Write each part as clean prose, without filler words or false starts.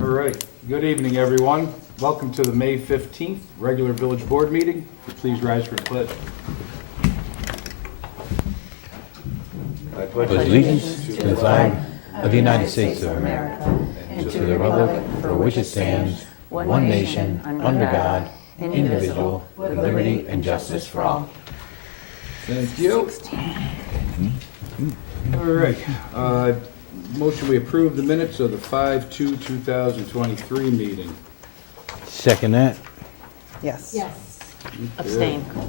All right. Good evening, everyone. Welcome to the May 15th regular village board meeting. Please rise for the pledge. I pledge allegiance to the flag of the United States of America and to the republic for which it stands, one nation, under God, indivisible, with liberty and justice for all. Thank you. All right. Motion we approve the minutes of the 5/2/2023 meeting. Second that. Yes. Yes. Abstain. All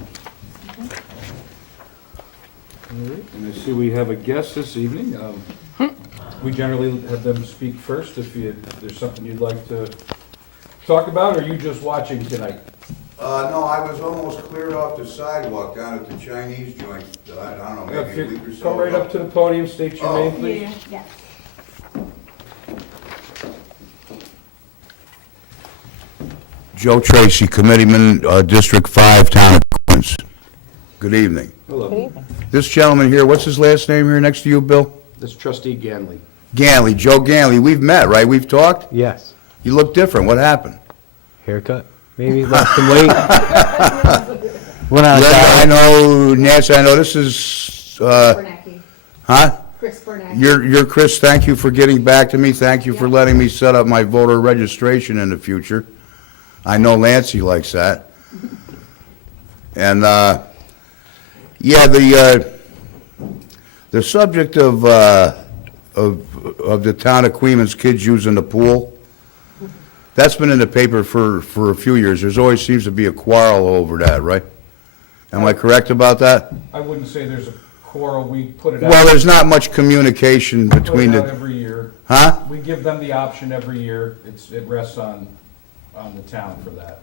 right. And I see we have a guest this evening. We generally have them speak first if there's something you'd like to talk about, or are you just watching tonight? No, I was almost cleared off the sidewalk down at the Chinese joint, I don't know, If maybe a you week or so come right ago. up to the podium, state your name, please. Yes. Joe Tracy, Committeeman, District 5, Town of Queens. Good evening. Hello. This gentleman here, what's his last name here next to you, Bill? This is Trustee Ganley. Ganley, Joe Ganley. We've met, right? We've talked? Yes. You look different. What happened? Haircut. Maybe lost some weight. Went on a Yeah, I diet. know, Nancy, I know this is, Bernacki. huh? Chris Bernacki. You're Chris, thank you for getting back to me. Thank you for letting me set up my voter registration in the future. I know Nancy likes that. And, yeah, the subject of the town of Queens kids using the pool, that's been in the paper for a few years. There's always seems to be a quarrel over that, right? Am I correct about that? I wouldn't say there's a quarrel. We put it out. Well, there's not much communication Put between it out the, every year. huh? We give them the option every year. It rests on the town for that.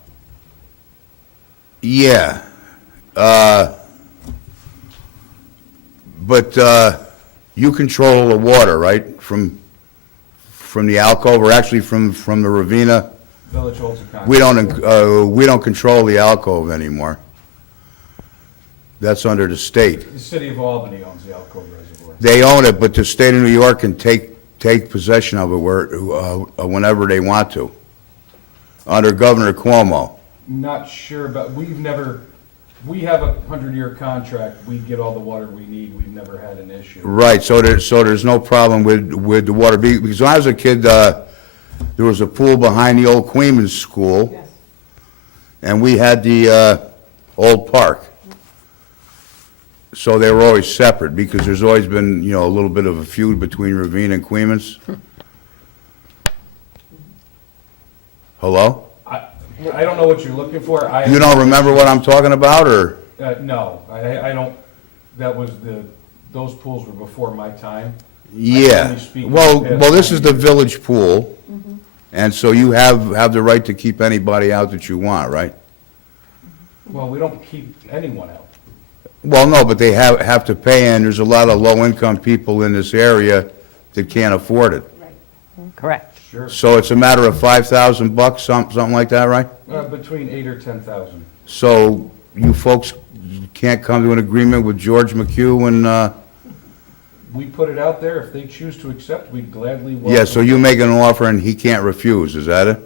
Yeah. But you control the water, right? From the alcove, or actually from the Ravena? Village holds a contract. We don't control the alcove anymore. That's under the state. The city of Albany owns the Alcove Reservoir. They own it, but the state of New York can take possession of it whenever they want to, under Governor Cuomo. Not sure, but we have a 100-year contract. We get all the water we need. We've never had an issue. Right, so there's no problem with the water, because when I was a kid, there was a pool behind the old Queens School, Yes. and we had the old park. So they were always separate, because there's always been, a little bit of a feud between Ravena and Queens. Hello? I don't know what you're looking for. You don't remember what I'm talking about, or? No, I don't. Those pools were before my time. Yeah, only speak well, to the this is the past. village pool, and so you have the right to keep anybody out that you want, right? Well, we don't keep anyone out. Well, no, but they have to pay, and there's a lot of low-income people in this area that can't afford it. Right. Correct. Sure. So it's a matter of $5,000, something like that, right? Between 8,000 or 10,000. So you folks can't come to an agreement with George McHugh and, We put it out there. If they choose to accept, we'd gladly welcome. yeah, so you make an offer and he can't refuse, is that it?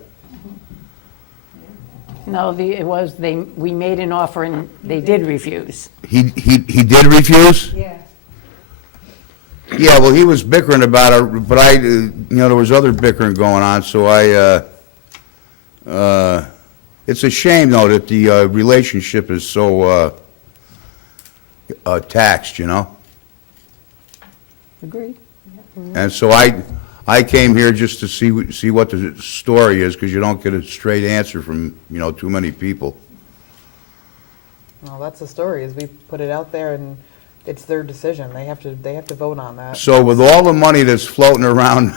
No, we made an offer and they did refuse. He did refuse? Yeah. Yeah, well, he was bickering about it, but there was other bickering going on, so it's a shame, though, that the relationship is so taxed, Agreed. And so I came here just to see what the story is, because you don't get a straight answer from, too many people. Well, that's the story, is we put it out there and it's their decision. They have to vote on that. So with all the money that's floating around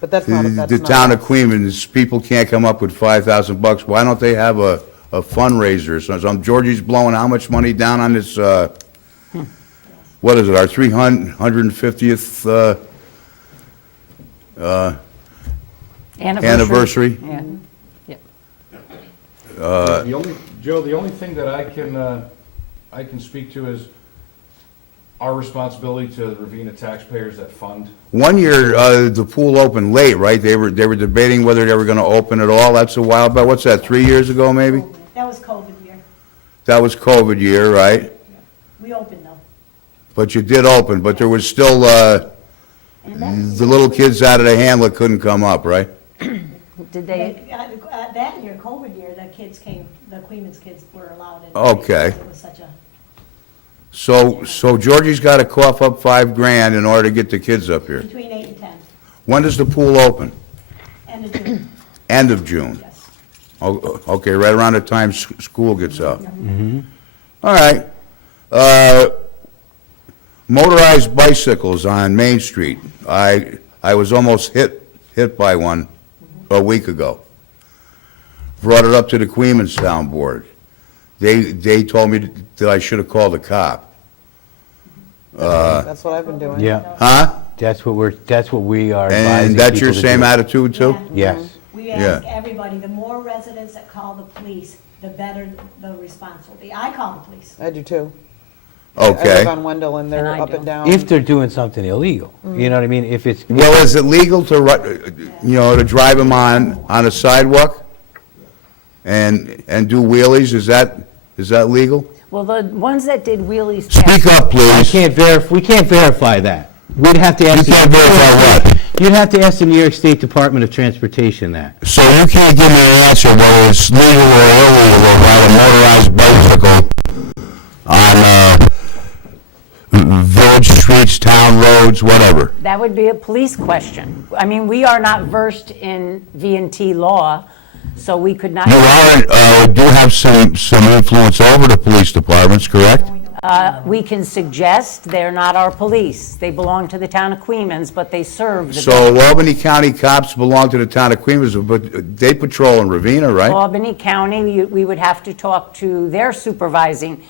But that's not, the town of Queens, people can't come up with $5,000. Why don't they have a fundraiser? So Georgie's blowing how much money down on this, what is it, our 350th anniversary? Yeah. Yep. The only thing that I can speak to is our responsibility to the Ravena taxpayers that fund. One year, the pool opened late, right? They were debating whether they were gonna open at all. That's a while back. What's that, 3 years ago, maybe? That was COVID year. That was COVID year, right? We opened though. But you did open, but there was still, And that's- the little kids out of the hamlet couldn't come up, right? Did they, That year, COVID year, the kids came, the Queens kids were allowed in. Okay. It was such a, So Georgie's gotta cough up $5,000 in order to get the kids up here. between 8 and 10, When does the pool open? end of June, End of June? yes. Okay, right around the time school gets out. All right. Motorized bicycles on Main Street. I was almost hit by one a week ago. Brought it up to the Quemenstown Board. They told me that I should have called a cop. That's what I've been doing. Yeah, Huh? that's what we are advising And that's your people to same do. attitude too? Yeah. Yes. We Yeah. ask everybody, the more residents that call the police, the better the response will be. I call the police. I do too. I Okay. live on Wendell and they're And I up do. and down. If they're doing something illegal, you know what I mean? If it's, Well, is it legal to, to drive them on a sidewalk and do wheelies? Is that legal? well, the ones that did wheelies. Speak up, please. we can't verify that. We'd have to ask. You can't verify what? You'd have to ask the New York State Department of Transportation that. So you can't give me an answer whether it's legal or illegal to ride a motorized bicycle on village streets, town roads, whatever. That would be a police question. I mean, we are not versed in V&T law, so we could not. You do have some influence over the police departments, correct? We can suggest they're not our police. They belong to the town of Queens, but they serve the So Albany County cops belong to the town of Queens, but they patrol in Ravena, right? Albany County. We would have to talk to their supervising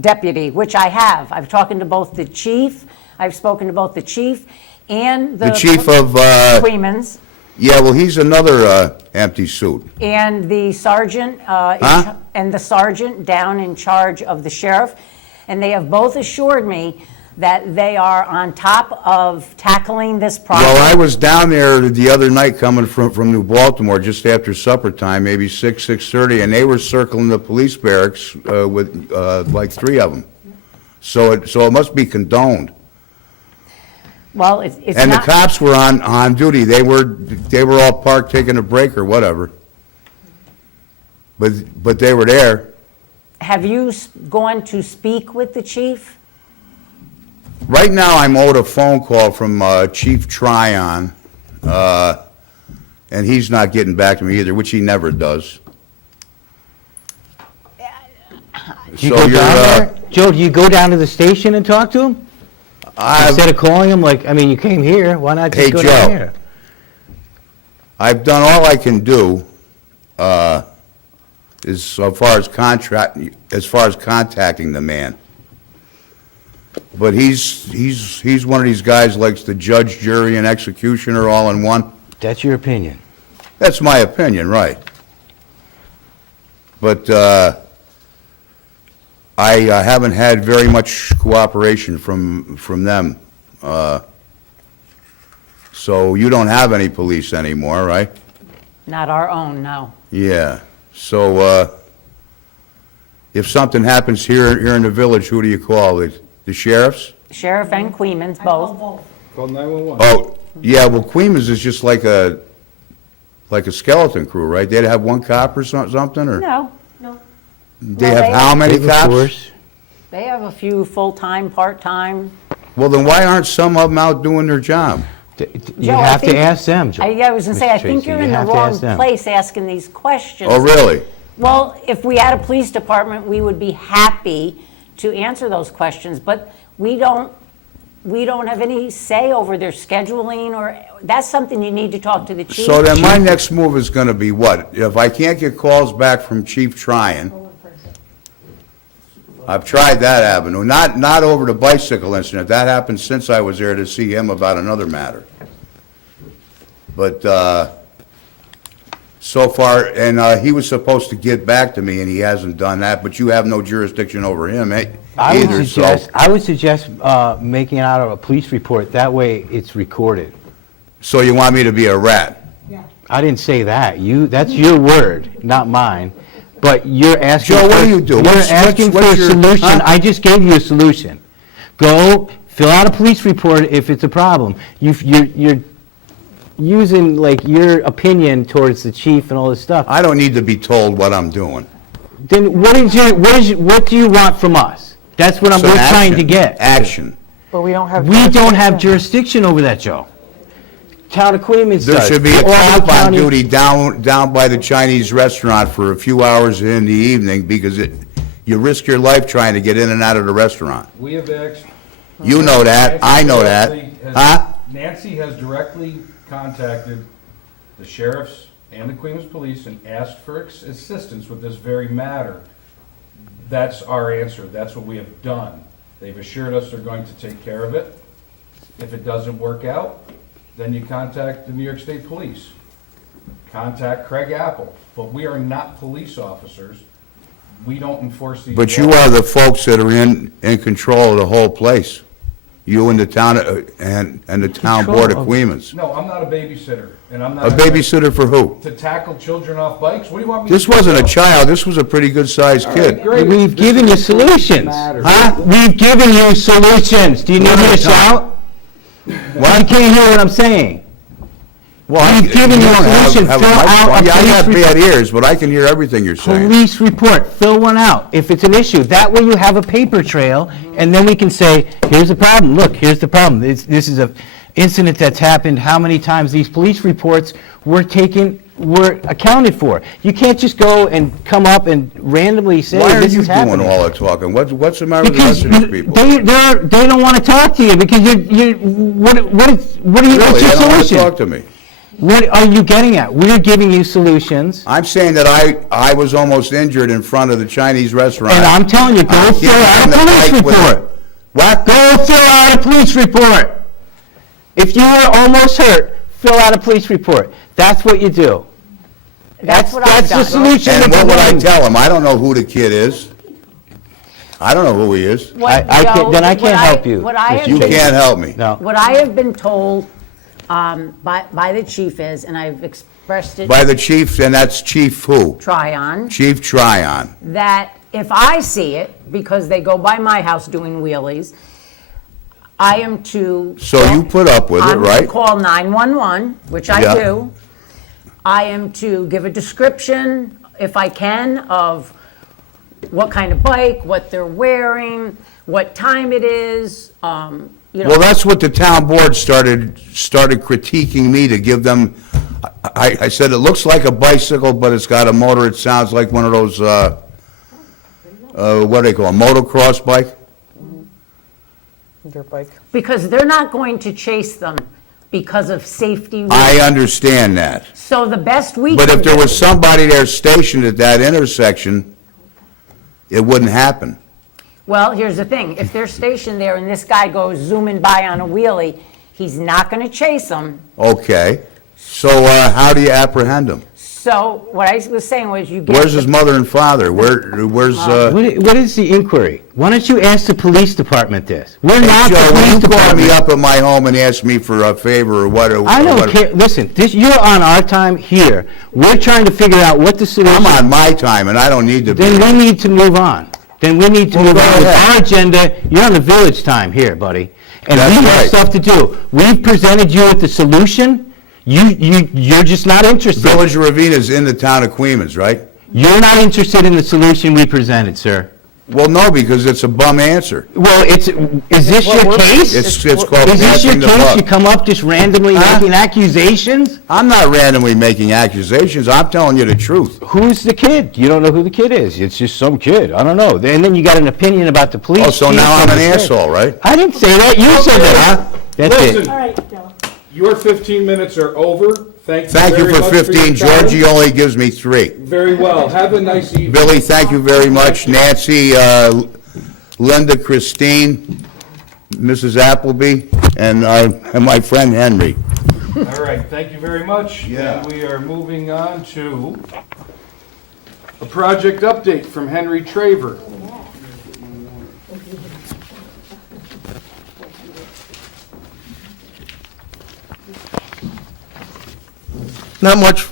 deputy, which I have. I've spoken to both the chief and The chief of, Queens, yeah, well, he's another empty suit. and the sergeant, Huh? and the sergeant down in charge of the sheriff. And they have both assured me that they are on top of tackling this problem. Well, I was down there the other night coming from New Baltimore, just after supper time, maybe 6:30, and they were circling the police barracks with like 3 of them. So it must be condoned. Well, it's And the not, cops were on duty. They were all parked taking a break or whatever. But they were there. have you gone to speak with the chief? Right now, I'm owed a phone call from Chief Tryon, and he's not getting back to me either, which he never does. Do you So go you're, down there? Joe, do you go down to the station and talk to him? Instead of calling him, like, I mean, you came here, why not Hey, just go down Joe. here? I've done all I can do, as far as contacting the man. But he's one of these guys likes to judge, jury, and executioner all in one. That's your opinion. That's my opinion, right. But, I haven't had very much cooperation from them. So you don't have any police anymore, right? Not our own, no. Yeah, so, if something happens here in the village, who do you call? The sheriffs? Sheriff and Queens, I call both. both. Call 911. Oh, yeah, well, Queens is just like a skeleton crew, right? They'd have one cop or something, or? No, No, They No, have they- how many They have a cops? force. they have a few full-time, part-time. Well, then why aren't some of them out doing their job? You Joe, I have to think- ask them, Joe. I was gonna say, Mr. I think Tracy, you're you in the have to wrong ask them. place asking these questions. Oh, really? Well, if we had a police department, we would be happy to answer those questions, but we don't have any say over their scheduling, or, that's something you need to talk to the chief. So then my next move is gonna be what? If I can't get calls back from Chief Tryon, one person. I've tried that avenue, not over the bicycle incident. That happened since I was there to see him about another matter. But, so far, and he was supposed to get back to me, and he hasn't done that, but you have no jurisdiction over him. either, so. I would suggest making it out of a police report, that way it's recorded. So you want me to be a rat? Yeah. I didn't say that, that's your word, not mine, but you're asking. Joe, what for- do you do? You're What's asking for a your- solution, huh? I just gave you a solution. Go, fill out a police report if it's a problem. You're using like your opinion towards the chief and all this stuff. I don't need to be told what I'm doing. Then what do you want from us? That's what Some we're trying to action. get. Action. But we don't have. We don't have jurisdiction over that, Joe. Town of Queens There does. should be a Or our cop on county- duty down by the Chinese restaurant for a few hours in the evening because you risk your life trying to get in and out of the restaurant. We have asked. You know that, I know that. Huh? Nancy has directly contacted the sheriffs and the Queens Police and asked for assistance with this very matter. That's our answer, that's what we have done. They've assured us they're going to take care of it. If it doesn't work out, then you contact the New York State Police. Contact Craig Apple, but we are not police officers. We don't enforce these laws. But you are the folks that are in control of the whole place. You and the town, and the town board of Control of- Queens. No, I'm not a babysitter, and I'm not. A babysitter for who? To tackle children off bikes? What do you want me to do? This wasn't a child, this was a pretty good-sized kid. Great. We've This given is you what solutions. matters. Huh? We've given you solutions. Do you need me to shout? Well, you can't hear what I'm saying. Well, We've given you a don't have- solution. have Fill out microphone. a Yeah, I got police bad ears, but I can hear everything you're saying. Police report, fill one out, if it's an issue. That way you have a paper trail, and then we can say, here's the problem, look, here's the problem. This is a incident that's happened, how many times these police reports were accounted for. You can't just go and come up and randomly say, Why are this you is doing happening. all the talking? What's the matter with the Because rest of these people? they don't want to talk to you, because what are you, what's Really, your they don't want to solution? talk to me. What are you getting at? We're giving you solutions, I'm saying that I was almost injured in front of the Chinese restaurant. and I'm telling you, go fill out a police report. What? Go fill out a police report. If you are almost hurt, fill out a police report. That's what you do. That's what I've That's the done. solution. And that what would I you want. tell him? I don't know who the kid is. I don't know who he is. What, I can't- Joe, then I what can't help you. What I have You been- can't help me. No. What I have been told by the chief is, and I've expressed it, By the chief, and that's Chief who? Tryon, Chief Tryon. that if I see it, because they go by my house doing wheelies, I am to. So you put up with it, I'm to right? call 911, which I Yeah. do. I am to give a description, if I can, of what kind of bike, what they're wearing, what time it is, you know. Well, that's what the town board started critiquing me to give them. I said, it looks like a bicycle, but it's got a motor. It sounds like one of those, what do they call, a motocross bike? Dirt bike. Because they're not going to chase them because of safety I reasons. understand that. So the best we But can if there do- was somebody there stationed at that intersection, it wouldn't happen. Well, here's the thing, if they're stationed there and this guy goes zooming by on a wheelie, he's not gonna chase them. Okay. So how do you apprehend him? So what I was saying was you get. Where's his mother and father? Where's, What is the inquiry? Why don't you ask the police department this? We're not the Joe, when police you call me department. up at my home and ask me for a favor or what? I don't care, listen, you're on our time here. We're trying to figure out what the solution. I'm on my time and I don't need to be. Then we need to move on. Then we need to Well, move go on with ahead. our agenda. You're on the village time here, buddy. And we That's have right. stuff to do. We've presented you with the solution. You're just not interested. Village of Ravena is in the town of Queens, right? You're not interested in the solution we presented, sir. Well, no, because it's a bum answer. Well, is this Well, your we're- case? It's called Is this your passing the case? You buck. come up just randomly Huh? making accusations? I'm not randomly making accusations. I'm telling you the truth. Who's the kid? You don't know who the kid is. It's just some kid. I don't know. And then you got an opinion about the police. Oh, so chief now I'm and an the sheriff. asshole, right? I didn't say that. You said that, huh? That's it. Listen, All right, Bill. your 15 minutes are over. Thank you Thank you very for much your 15. time. Georgie only gives me 3. Very well. Have a nice evening. Billy, thank you very much. Nancy, Linda, Christine, Mrs. Appleby, and my friend Henry. All right, thank you very much. Yeah. And we are moving on to a project update from Henry Traver. Not much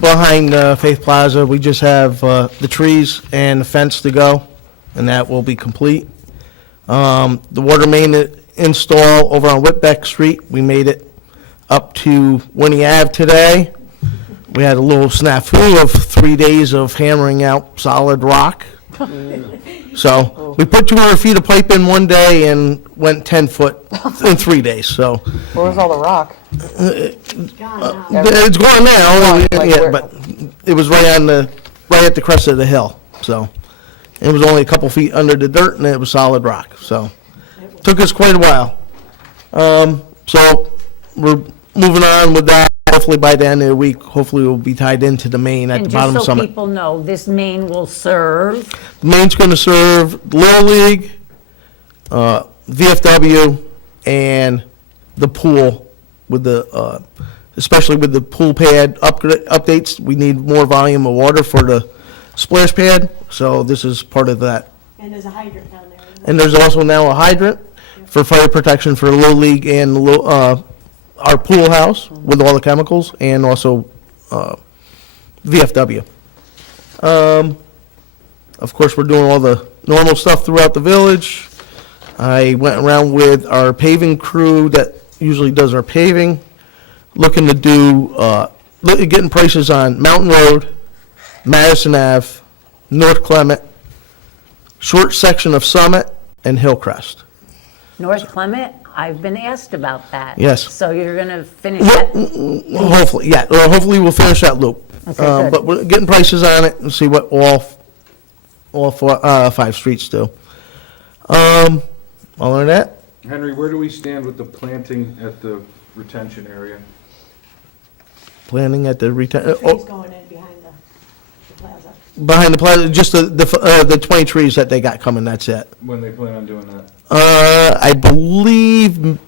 behind Faith Plaza. We just have the trees and the fence to go, and that will be complete. The water main install over on Whitbeck Street, we made it up to Winnie Ave today. We had a little snafu of 3 days of hammering out solid rock. So we put 200 feet of pipe in one day and went 10 foot in 3 days, so. Where was all the rock? Gone now. It's gone now, Like yeah, where- but it was right at the crest of the hill, so. It was only a couple feet under the dirt and it was solid rock, so. Took us quite a while. So we're moving on with that. Hopefully by the end of the week, hopefully we'll be tied into the main at the And bottom of just so Summit. people know, this main will serve, The main's gonna serve Little League, VFW, and the pool with the, especially with the pool pad updates. We need more volume of water for the splash pad, so this is part of that. And there's a hydrant down there. isn't there? And there's also now a hydrant for fire protection for Little League and our pool house with all the chemicals, and also VFW. Of course, we're doing all the normal stuff throughout the village. I went around with our paving crew that usually does our paving, looking to do, getting prices on Mountain Road, Madison Ave, North Clement, short section of Summit, and Hillcrest. North Clement, I've been asked about that. Yes. So you're going to finish that? Hopefully, yeah, or hopefully we'll finish that loop. Okay, good. But we're getting prices on it and see what all 5 streets do. Other than that, Henry, where do we stand with the planting at the retention area? planning at the Trees going in behind the plaza. behind the plaza, just the 20 trees that they got coming, that's it. When they plan on doing that? I believe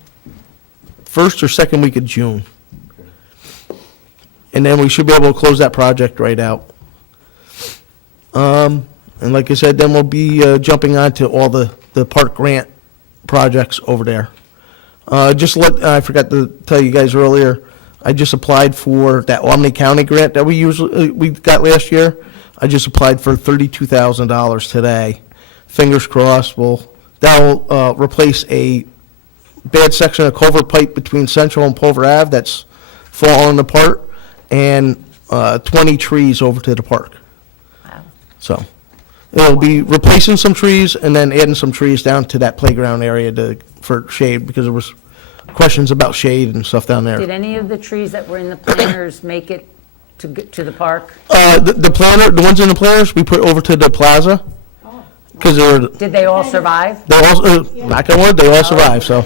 first or second week of June. And then we should be able to close that project right out. And like I said, then we'll be jumping on to all the park grant projects over there. I forgot to tell you guys earlier, I just applied for that Omni County grant that we got last year. I just applied for $32,000 today. Fingers crossed, that'll replace a bad section of culvert pipe between Central and Pulver Ave that's falling apart, and 20 trees over to the park. Wow. So it'll be replacing some trees and then adding some trees down to that playground area for shade, because there was questions about shade and stuff down there. Did any of the trees that were in the planters make it to the park? The ones in the planters, we put over to the plaza, because Did they all survive? they all, knock on wood, they all survived, so,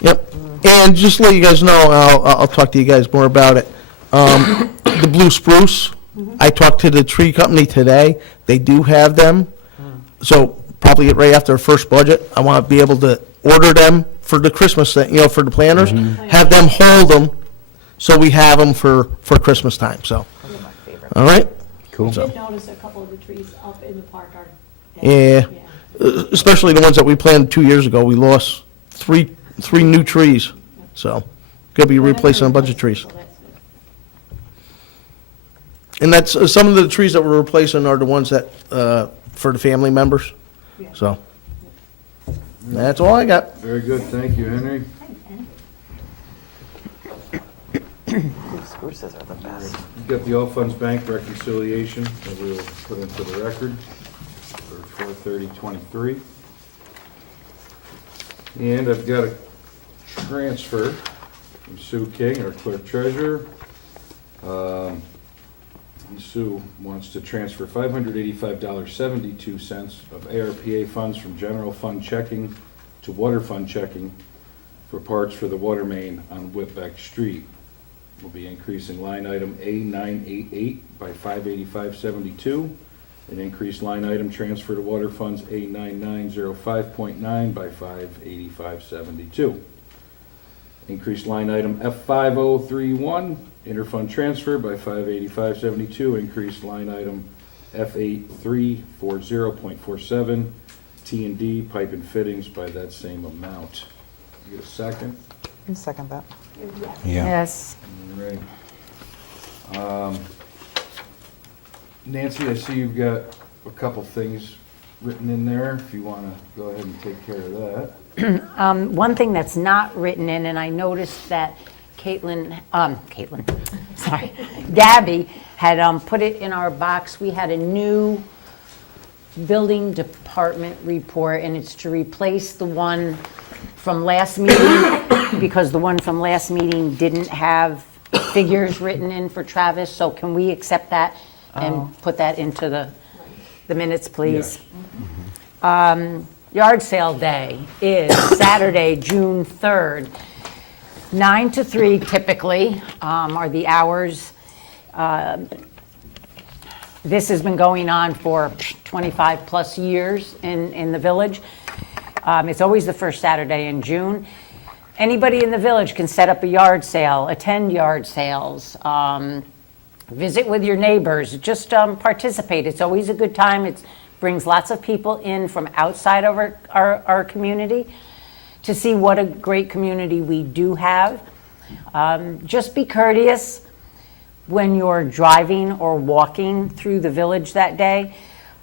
yep. And just to let you guys know, I'll talk to you guys more about it. The blue spruce, I talked to the tree company today, they do have them, so probably right after our first budget, I want to be able to order them for the Christmas thing, for the planters, have them hold them, so we have them for Christmas time, so, all right? Cool. I did notice a couple of the trees up in the park are dead. Yeah. Especially the ones that we planted 2 years ago, we lost three new trees, so, gonna be replacing a bunch of trees. So that's good. And that's, some of the trees that we're replacing are the ones that, for the family members, Yeah. so. That's all I got. Very good, thank you, Henry. Spruces are the best. You've got the All Funds Bank reconciliation that we will put into the record for 4/30/23. And I've got a transfer from Sue King, our Clerk-Treasurer. Sue wants to transfer $585.72 of ARPA funds from general fund checking to water fund checking for parts for the water main on Whitbeck Street. We'll be increasing line item A988 by $585.72, and increase line item transfer to water funds A9905.9 by $585.72. Increase line item F5031, interfund transfer by $585.72. Increase line item F8340.47, T&D pipe and fittings by that same amount. You get a second? I'll second that. Yeah. Yes. All right. Nancy, I see you've got a couple things written in there, if you wanna go ahead and take care of that. One thing that's not written in, and I noticed that sorry, Gabby had put it in our box, we had a new building department report, and it's to replace the one from last meeting, because the one from last meeting didn't have figures written in for Travis, so can we accept that and put that into the minutes, please? Yard sale day is Saturday, June 3rd. 9 to 3 typically are the hours. This has been going on for 25-plus years in the village. It's always the first Saturday in June. Anybody in the village can set up a yard sale, attend yard sales, visit with your neighbors, just participate. It's always a good time. It brings lots of people in from outside of our community to see what a great community we do have. Just be courteous when you're driving or walking through the village that day.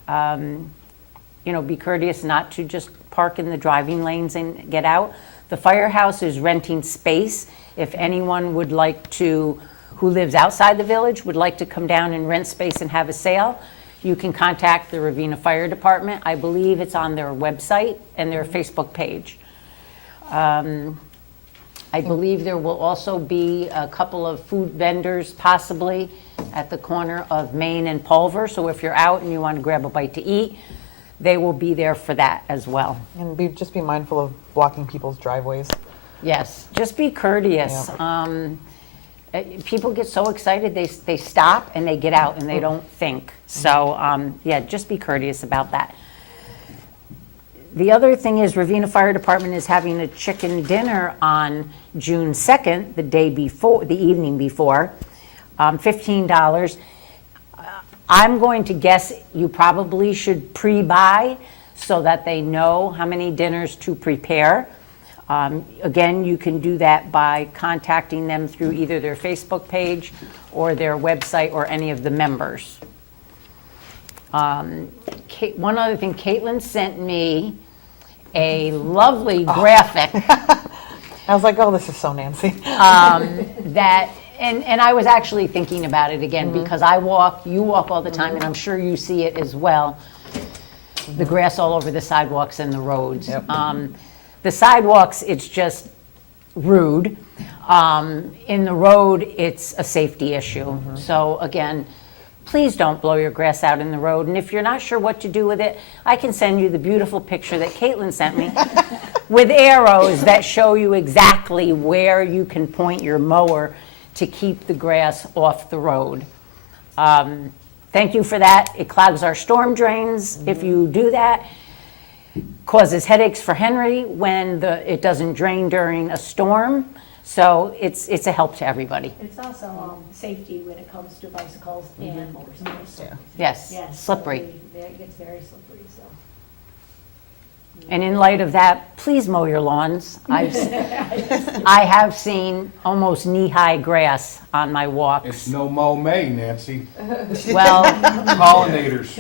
Be courteous not to just park in the driving lanes and get out. The firehouse is renting space. If anyone would like to, who lives outside the village, would like to come down and rent space and have a sale, you can contact the Ravena Fire Department. I believe it's on their website and their Facebook page. I believe there will also be a couple of food vendors possibly at the corner of Main and Pulver. So if you're out and you want to grab a bite to eat, they will be there for that as well. And just be mindful of blocking people's driveways. Yes, just be courteous. People get so excited, they stop and they get out and they don't think. So, just be courteous about that. The other thing is Ravena Fire Department is having a chicken dinner on June 2nd, the evening before, $15. I'm going to guess you probably should pre-buy so that they know how many dinners to prepare. Again, you can do that by contacting them through either their Facebook page or their website or any of the members. One other thing, Caitlin sent me a lovely graphic I was like, oh, this is so Nancy. that, and I was actually thinking about it again because you walk all the time, and I'm sure you see it as well. The grass all over the sidewalks and the roads. Yep. The sidewalks, it's just rude. In the road, it's a safety issue. So again, please don't blow your grass out in the road. And if you're not sure what to do with it, I can send you the beautiful picture that Caitlin sent me with arrows that show you exactly where you can point your mower to keep the grass off the road. Thank you for that. It clogs our storm drains if you do that. Causes headaches for Henry when it doesn't drain during a storm. So it's a help to everybody. It's also safety when it comes to bicycles and motorcycles. Yeah. Yes, Yes, slippery. It gets very slippery, so. And in light of that, please mow your lawns. I have seen almost knee-high grass on my It's walks. no Mo May, Nancy. Well, Pollinators.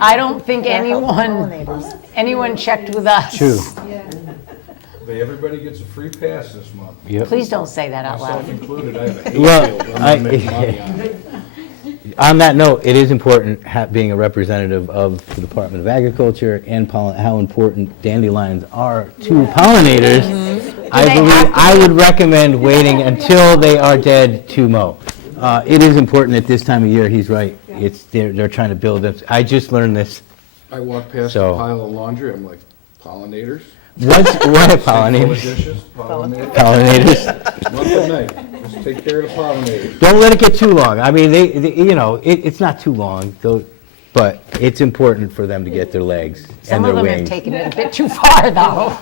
I don't think anyone checked with us. True. Everybody gets a free pass this month. Yep. Please don't say that out Myself loud. included, I have a Well, hayfield, I'm gonna make money on it. On that note, it is important being a representative of the Department of Agriculture and how important dandelions are to pollinators. I would recommend waiting until they are dead to mow. It is important at this time of year. He's right. They're trying to build this. I just learned this. I walk past a So- pile of laundry, I'm like, pollinators? What Full of pollinators? dishes, pollinators. Pollinators. Month of May, just take care of the pollinators. Don't let it get too long. I mean, it's not too long, but it's important for them to get their legs and Some their of them have wings. taken it a bit too far, though.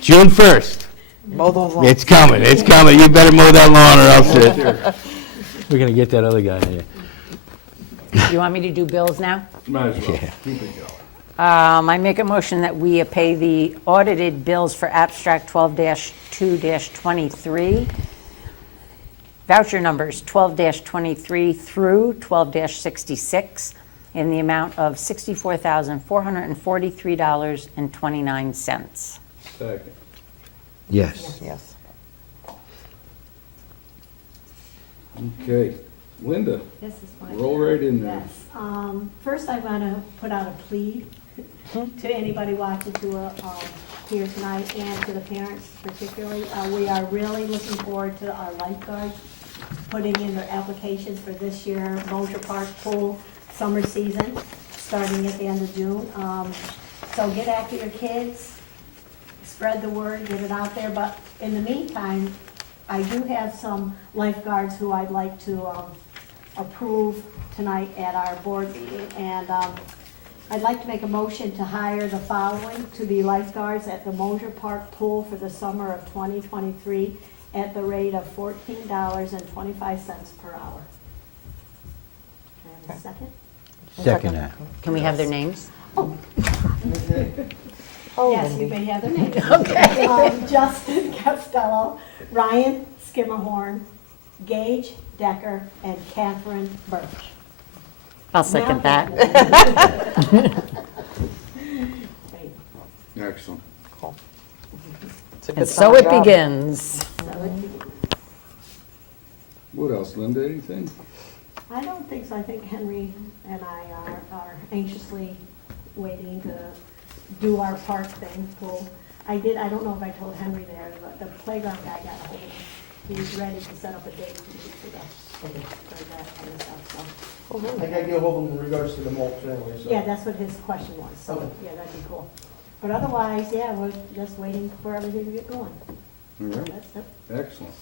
June 1st. Mow those lawns. It's coming. It's coming. You better mow that lawn or else we're going to get that other guy in here. You want me to do bills now? Might as well, Yeah. keep it going. I make a motion that we pay the audited bills for abstract 12-2-23. Voucher numbers 12-23 through 12-66 in the amount of $64,443.29. Second. Yes. Yes. Okay, Linda, This is my. roll right in there. Yes. First I want to put out a plea to anybody watching here tonight and to the parents particularly. We are really looking forward to our lifeguards putting in their applications for this year Mosher Park Pool summer season, starting at the end of June. So get after your kids, spread the word, get it out there. But in the meantime, I do have some lifeguards who I'd like to approve tonight at our board meeting. And I'd like to make a motion to hire the following to be lifeguards at the Mosher Park Pool for the summer of 2023 at the rate of $14.25 per hour. Can I have a second? Second that. Can we have their names? Oh, Yes, you Lindy. may have their names. Okay. Justin Costello, Ryan Skimmerhorn, Gage Decker, and Catherine Birch. I'll second that. Excellent. Cool. It's a good And so summer it job. begins. What else, Linda, anything? I don't think so. I think Henry and I are anxiously waiting to do our park thing, pool. I don't know if I told Henry there, but the playground guy got a hold of me. He was ready to set up a date for that kind of stuff, so. I think I get hold of them in regards to the mulch anyway, so. Yeah, that's what his question was, so, Okay. yeah, that'd be cool. But otherwise, yeah, we're just waiting for everything to get going. All right, That's it. excellent.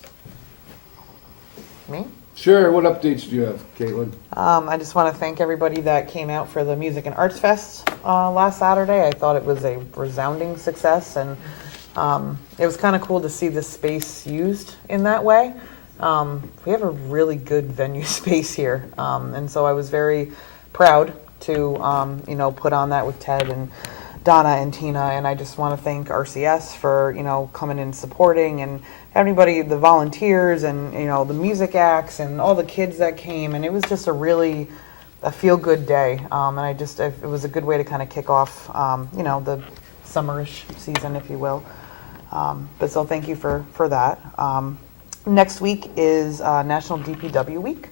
Me? Sure, what updates do you have, Caitlin? I just want to thank everybody that came out for the Music and Arts Fest last Saturday. I thought it was a resounding success, and it was kind of cool to see the space used in that way. We have a really good venue space here, and so I was very proud to put on that with Ted and Donna and Tina, and I just want to thank RCS for coming and supporting, and everybody, the volunteers, and the music acts, and all the kids that came, and it was just a feel-good day, and it was a good way to kind of kick off the summerish season, if you will. But so thank you for that. Next week is National DPW Week,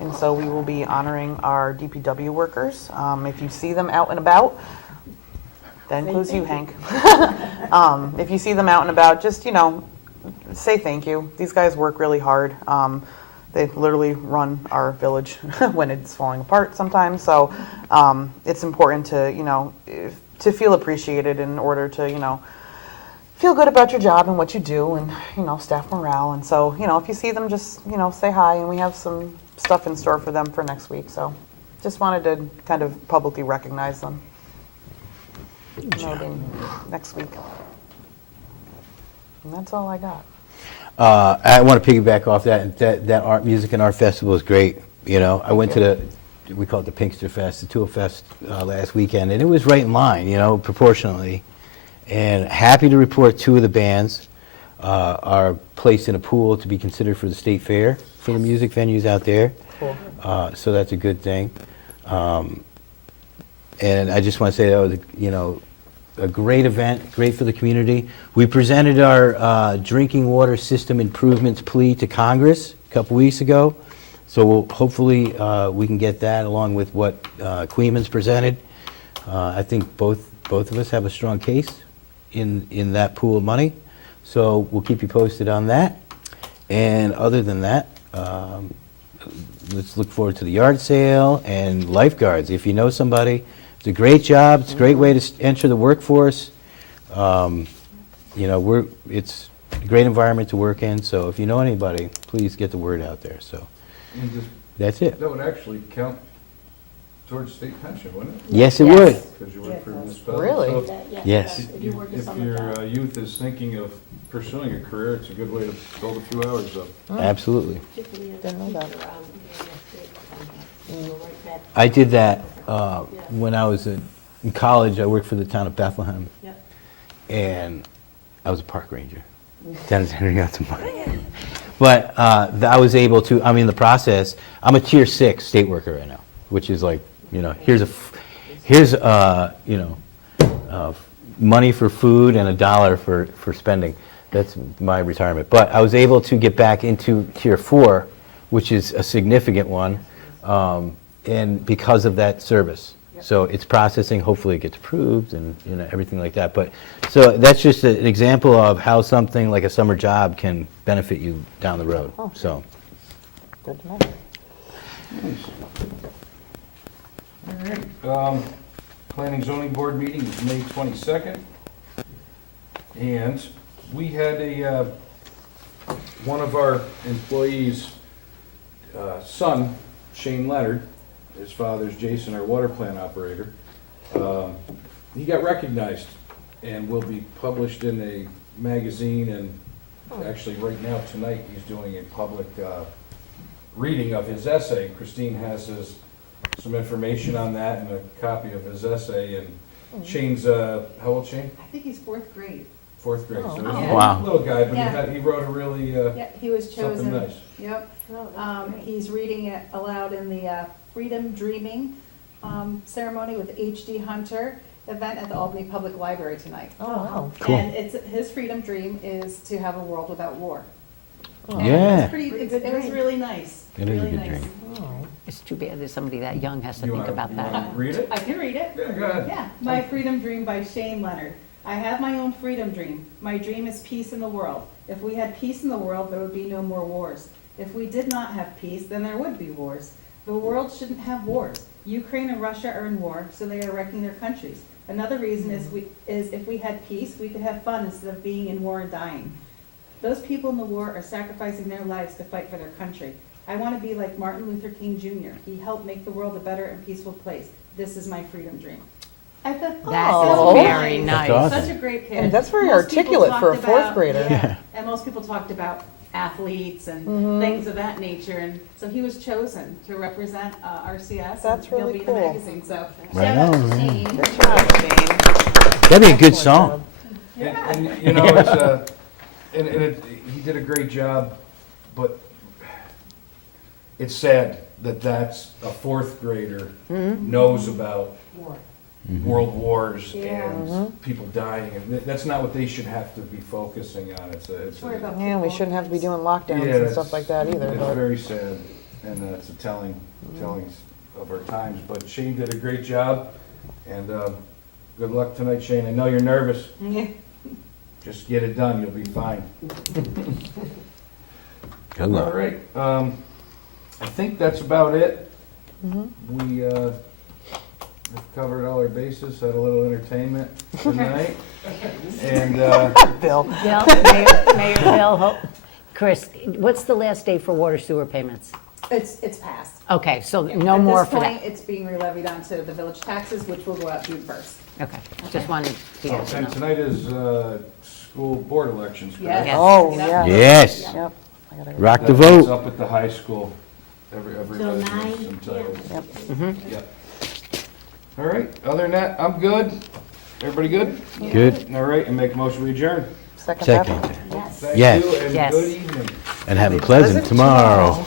and so we will be honoring our DPW workers. If you see them out and about, that includes you, Hank. If you see them out and about, just say thank you. These guys work really hard. They literally run our village when it's falling apart sometimes. So it's important to feel appreciated in order to feel good about your job and what you do, and staff morale. And so if you see them, just say hi. And we have some stuff in store for them for next week. So just wanted to kind of publicly recognize them. Next week. And that's all I got. I want to piggyback off that art, music and art festival is great. I went to we call it the Pinkster Fest, the Tool Fest last weekend, and it was right in line, proportionally. And happy to report 2 of the bands are placed in a pool to be considered for the state fair for the music venues out there. Cool. So that's a good thing. And I just want to say that was, a great event, great for the community. We presented our drinking water system improvements plea to Congress a couple weeks ago. So hopefully we can get that along with what Queeman's presented. I think both of us have a strong case in that pool of money. So we'll keep you posted on that. And other than that, let's look forward to the yard sale and lifeguards. If you know somebody, it's a great job. It's a great way to enter the workforce. It's a great environment to work in. So if you know anybody, please get the word out there. So And just- that's it. That would actually count towards state pension, wouldn't it? Yes, it Yes. would. Because you Yeah, work for it does. municipality. Really? So Yes. If you work in If summer your job. youth is thinking of pursuing a career, it's a good way to build a few hours up. Absolutely. Particularly if Didn't know that. you're, you're right back. I did that when I was in college. I worked for the town of Bethlehem, Yep. and I was a park ranger. Dennis Henry got some money. But I was able to, I'm in the process, I'm a tier 6 state worker right now, which is like, here's money for food and $1 for spending. That's my retirement. But I was able to get back into tier 4, which is a significant one, and because of that service. So it's processing, hopefully it gets approved and everything like that. But so that's just an example of how something like a summer job can benefit you down the road. So Good to know. All right, Planning Zoning Board meeting is May 22nd. And we had one of our employees' son, Shane Leonard, his father's Jason, our water plant operator. He got recognized and will be published in a magazine, and actually right now, tonight, he's doing a public reading of his essay. Christine has some information on that and a copy of his essay, and Shane's, how old Shane? I think he's fourth grade. Fourth grade, so he's Oh. a Wow. little guy, but Yeah. he wrote a really, Yeah, he was something chosen. nice. Yep. He's reading it aloud in the Freedom Dreaming ceremony with H.D. Hunter event at the Albany Public Library tonight. Oh, wow. Cool. And his freedom dream is to have a world without war. And Yeah. it was really nice. It is a really good nice. dream. It's too bad that somebody that young has to You think wanna- about you that. wanna read it? I can read it. Yeah, go ahead. Yeah, My Freedom Dream by Shane Leonard. I have my own freedom dream. My dream is peace in the world. If we had peace in the world, there would be no more wars. If we did not have peace, then there would be wars. The world shouldn't have wars. Ukraine and Russia are in war, so they are wrecking their countries. Another reason is if we had peace, we could have fun instead of being in war and dying. Those people in the war are sacrificing their lives to fight for their country. I want to be like Martin Luther King Jr. He helped make the world a better and peaceful place. This is my freedom dream. I thought, That's Oh. very That's nice. awesome. Such a great kid. And that's very Most people articulate for a talked fourth about- grader. Yeah, and most people talked about athletes and things of that nature, and so he was chosen to represent RCS. That's and really He'll be cool. in the magazine, so Right shout out on, to right on. Shane. Good job, Shane. That'd be a good Excellent song. job. And it's he did a great job, but it's sad that that's a fourth grader knows about world wars and people dying, and that's not what they should have to be focusing on. It's Worry about Yeah, we football. shouldn't have to be doing lockdowns Yeah, and stuff like that either. It's But very sad, and it's a telling of our times, but Shane did a great job, and good luck tonight, Shane. I know you're nervous. Yeah. Just get it done, you'll be fine. Good All luck. right, I think that's about it. We have covered all our bases, had a little entertainment tonight, and Bill, Bill, Mayor Bill, Chris, what's the last day for water sewer payments? It's passed. Okay, so no more for At this point, that. it's being re-levied onto the village taxes, which will go out June 1st. Okay, just wanted to get to and know. tonight is school board elections, correct? Yes. oh, Yep. yeah. Yes. Yep. I gotta go. Rock the That's vote. up at the high school, everybody Till is 9, entitled. Yep. Yep. All right, other than that, I'm good. Everybody good? Good. All right, and make a motion we adjourn. Second. Second. Yes. Thank Yes. you, and Yes. good evening. And have a pleasant tomorrow.